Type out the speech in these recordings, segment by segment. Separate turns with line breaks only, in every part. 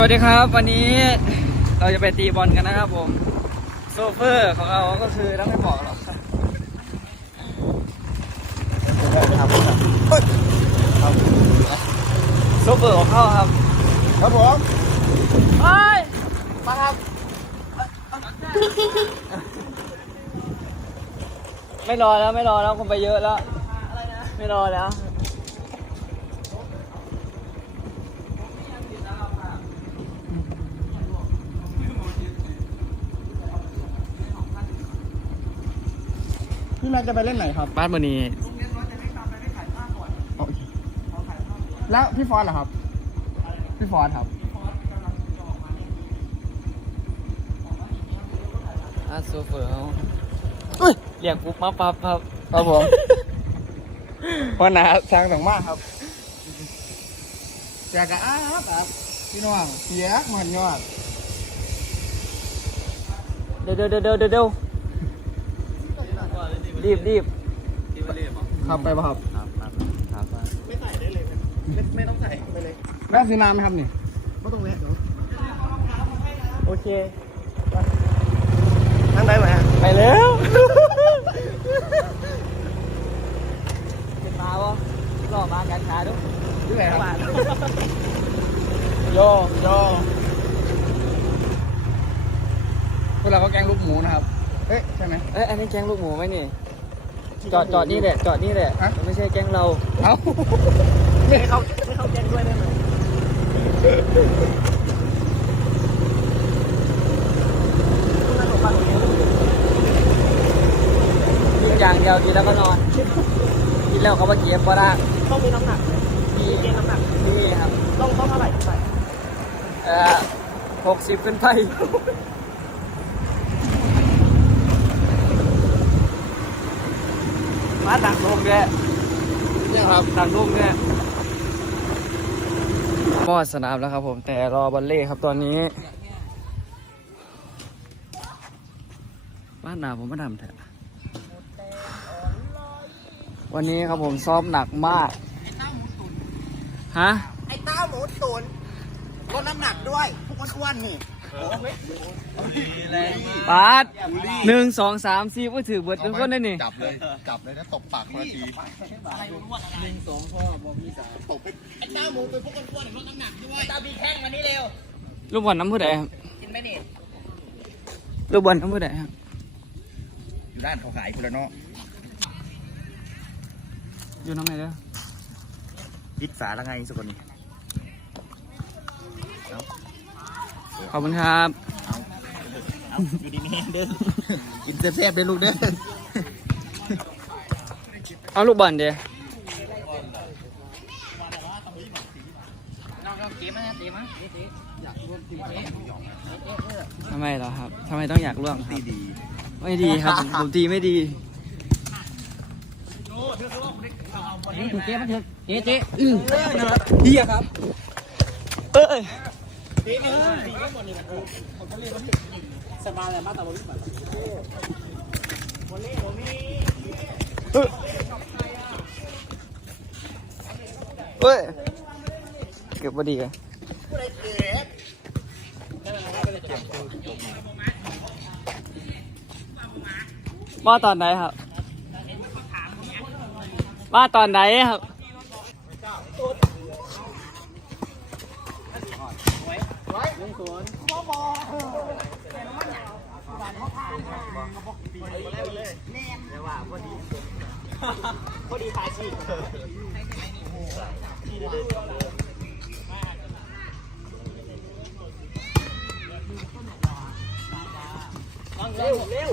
สวัสดีครับ วันนี้เราจะไปตีบอลกันนะครับผม โซเฟอร์ของเราก็คือต้องไม่บอกหรอกครับโซเฟอร์ของเขาครับ
ครับผม
เฮ้ย
มาครับ
ไม่รอแล้วไม่รอแล้วคนไปเยอะแล้ว ไม่รอแล้ว
พี่แม็กจะไปเล่นไหนครับ
บ้านวันนี้
แล้วพี่ฟอนเหรอครับ พี่ฟอนครับ
อาโซเฟอร์เขาเรียกปุ๊บมาปั๊บครับ
ครับผมวันหนาทางสองมากครับอยากกะอ้าครับพี่น้องเสียเหมือนยอด
เดี๋ยวเดี๋ยวเดี๋ยวเดี๋ยว เดี๋ยวรีบรีบ
ครับไปป่ะครับ
ไม่ใส่ได้เลยไม่ไม่ต้องใส่ไปเลย
แม่ซื้อน้ำไหมครับนี่
ไม่ต้องแวะเดี๋ยว
โอเค
นั่งได้ไหมฮะ
ไปแล้วเป็นมาวะรอมากันขาดู
ที่ไหนครับ
โย
โยพวกเราก็แกงลูกหมูนะครับ เอ๊ะใช่ไหม
เอ้ยอันนี้แกงลูกหมูไหมนี่ จอดจอดนี่แหละ จอดนี่แหละ
ฮะ
ไม่ใช่แกงเรา
เอ้า
ไม่เข้าไม่เข้าแก๊งด้วยได้ไหม
กินอย่างเดียวกินแล้วก็นอน กินแล้วเขามาเก็บก็ได้
ต้องมีน้ำหนักไหม
มี
เกณฑ์น้ำหนัก
นี่ครับ
ต้องต้องเท่าไหร่ใส่
เอ่อหกสิบขึ้นไป มาดักลงด้วย
เนี่ยครับ
ดักลงด้วยมอดสนามแล้วครับผมแต่รอบอลเล่ครับตอนนี้ บ้านนาผมไม่ทำแท้วันนี้ครับผมซ้อมหนักมาก ฮะ
ไอ้เต้าหมูตุ๋น ลดน้ำหนักด้วยพวกอ้วนๆนี่
ปาดหนึ่งสองสามสี่ก็ถือเบิดทุกคนได้นี่
จับเลย จับเลยนะตบปากคนละที
ไอ้เต้าหมูเป็นพวกอ้วนๆลดน้ำหนักด้วยเต้าบีแข้งมานี่เร็ว
ลูกบอลน้ำผู้ใดครับ
กินไหมนี่
ลูกบอลน้ำผู้ใดครับ
อยู่ด้านเขาขายคุณละเนาะ
อยู่น้ำไหนเด้อ
ยิดสาละไงสักคนนี้
ขอบคุณครับ
เอาอยู่ดีนี่เด้อกินแซ่บๆเด้อลูกเด้อ
เอาลูกบอลเดี๋ยวทำไมเหรอครับทำไมต้องอยากล่วงครับ
ดี
ไม่ดีครับผมผมตีไม่ดี
เจ๊มันเถอะเจ๊เจ๊
เฮียครับ เอ้ย
สบาย เฮ้ย
เก็บพอดีกันว่าตอนไหนครับ ว่าตอนไหนครับ
พอดีตายสิเร็วเร็ว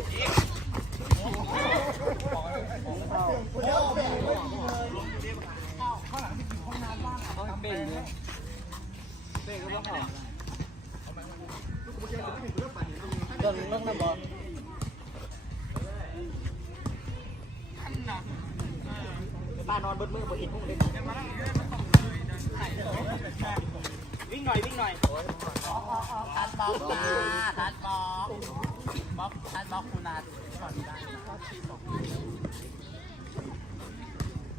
หน่อยวิ่งหน่อยทัดบอกตาทัดบอกบอกทัดบอกคุณนัทก่อนได้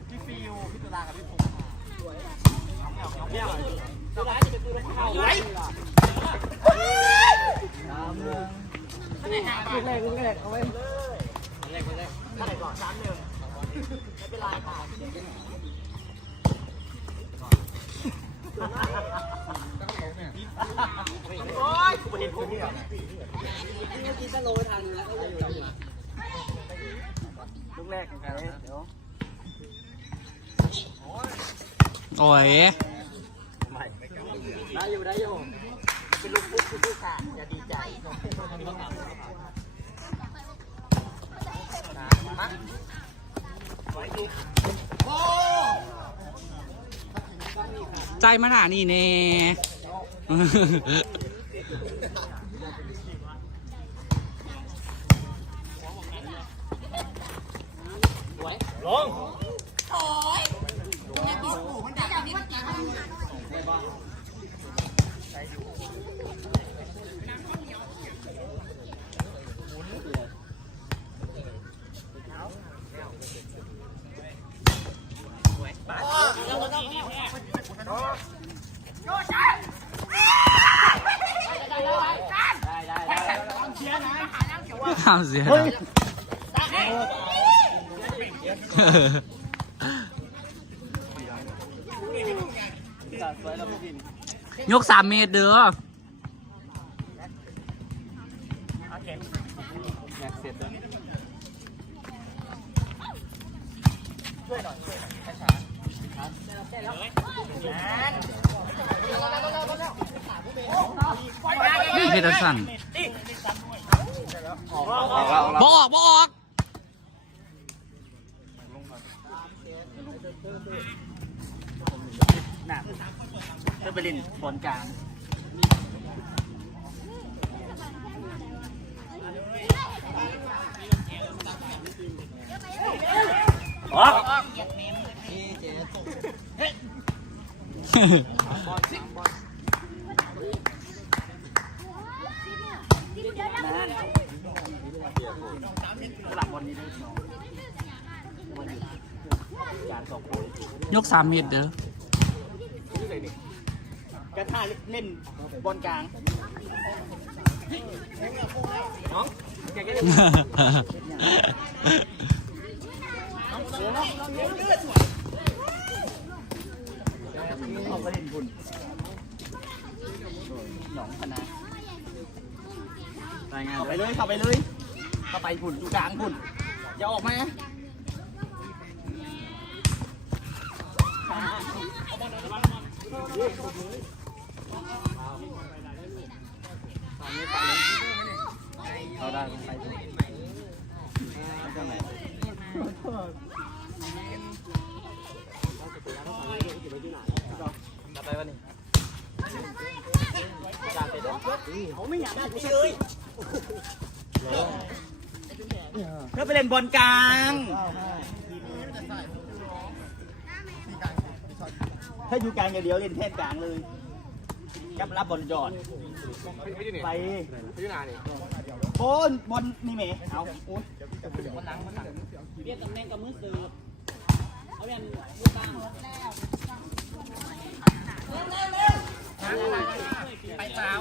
พี่ฟิวพี่ตุลากับพี่พงษ์สวยเอาเปรี้ยวเอาเปรี้ยวร้านจะไปซื้อรองเท้าไว้
ลูกแรกลูกแรกเอาไโอ้
ยกูเห็นพ
ว
นี้เมื่อกี้ต
ะโล
ทังนะลูกแรกของใครเดี๋ยว
โอ้ย
ได้อยู่ได้อยู่
เป็นลูกปุ๊บคุณผู้ชายอย่าดีใจมาโอ้
ใจมันหนานี่เน่ข้าวเสียแล้ว
จัดสวย แล้วพี่บิน
ยกสามเมตรเด้อ
แม็กเสร็จแล้ว
นี่เพชรสั่น
ออกแล้วออกแล้ว
บออกบออก
น่ะเพื่อไปเล่นบอลกลางสลับบอลนี้ด้วยน้องการสองคน
ยกสามเมตรเด้อ
กระท่าเล่นบอลกลางน้องแกก็เล่นออกไปเล่นบุญหนองคณะรายงานไปเลยเข้าไปเลยเข้าไปบุญอยู่กลางบุญอย่าออกมา เราได้ไปต้องไหนจะไปวันนี้จาไปด้วยเขาไม่อยากได้กูเลยเพื่อไปเล่นบอลกลาง ถ้าอยู่กลางอย่างเดียวเล่นแท่นกลางเลยกับรับบอลยอดไปโอนบอลนี่เมเอาโอ้ยเรียกตำแหน่งกับมือสืบเอาเรียนมือบ้างไปสาว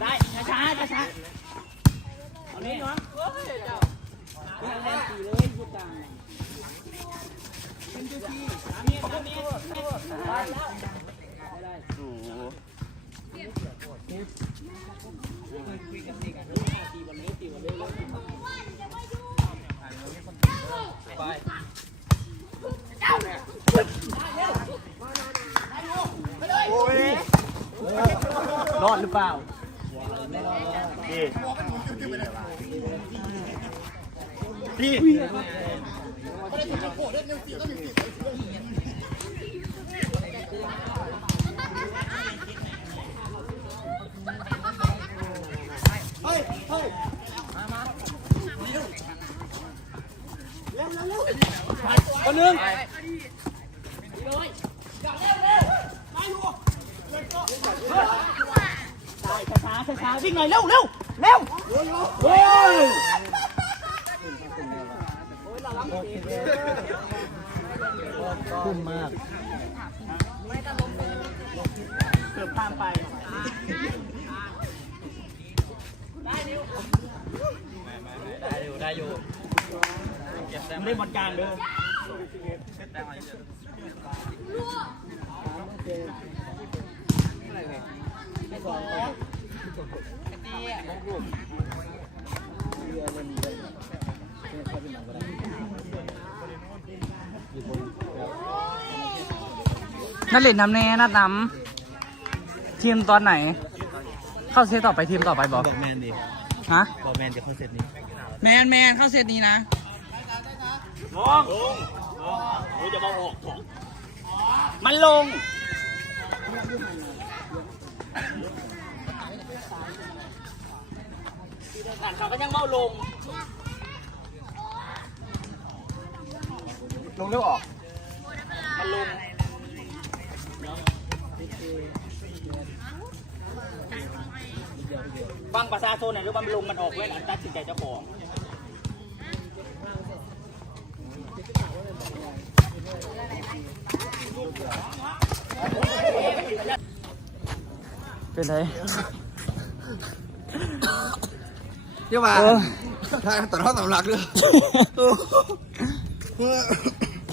ได้ช้าช้าช้าช้าเอาเนี่ยเนาะเล่นตีเลยพูดดังเป็นดูที่ มีดมีดได้ได้สู่ไปโอ้ยรอดหรือเปล่าพี่พี่คนหนึ่งช้าช้าช้าวิ่งหน่อยเร็วเร็วเร็วเฮ้ยคุ้มมากเกือบข้ามไป ไม่ได้บอลกลางเด้อ
นัดเล่นน้ำแน่นัดน้ำทีมตอนไหน เข้าเซตต่อไปทีมต่อไปบอก
บอกแมนดิ
ฮะ
บอกแมนจะคอนเซ็ปต์นี้
แมนแมนเข้าเซตนี้นะ
ลงลงลงจะมาออกของมันลงอ่านข่าก็ยังเมาลง
ลงเร็วออก
มันลงฟังประชาชนหน่อยรือว่ามันลงมันออกเว้ยหลังตัดสินใจเจ้าของ
เป็นไร
เยาว่า
เออ
ทางต่อท้อสำลักด้วย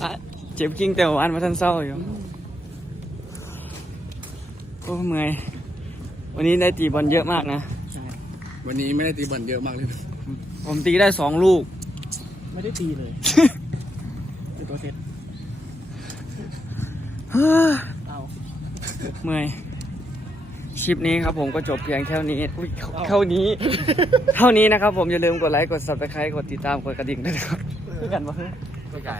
อะเจ็บจริงแต่ว่าอันมาทันเศร้าอยู่โอ้เมื่อยวันนี้ได้ตีบอลเยอะมากนะ
วันนี้ไม่ได้ตีบอลเยอะมากเลย
ผมตีได้สองลูก
ไม่ได้ตีเลยคือตัวเซต
เมื่อยคลิปนี้ครับผมก็จบเพียงแค่นี้อุ้ยเท่านี้ เท่านี้นะครับผมอย่าลืมกดไลค์กด subscribe กดติดตามกดกระดิ่งด้วยนะครับคือกันปะ
ก็กลาย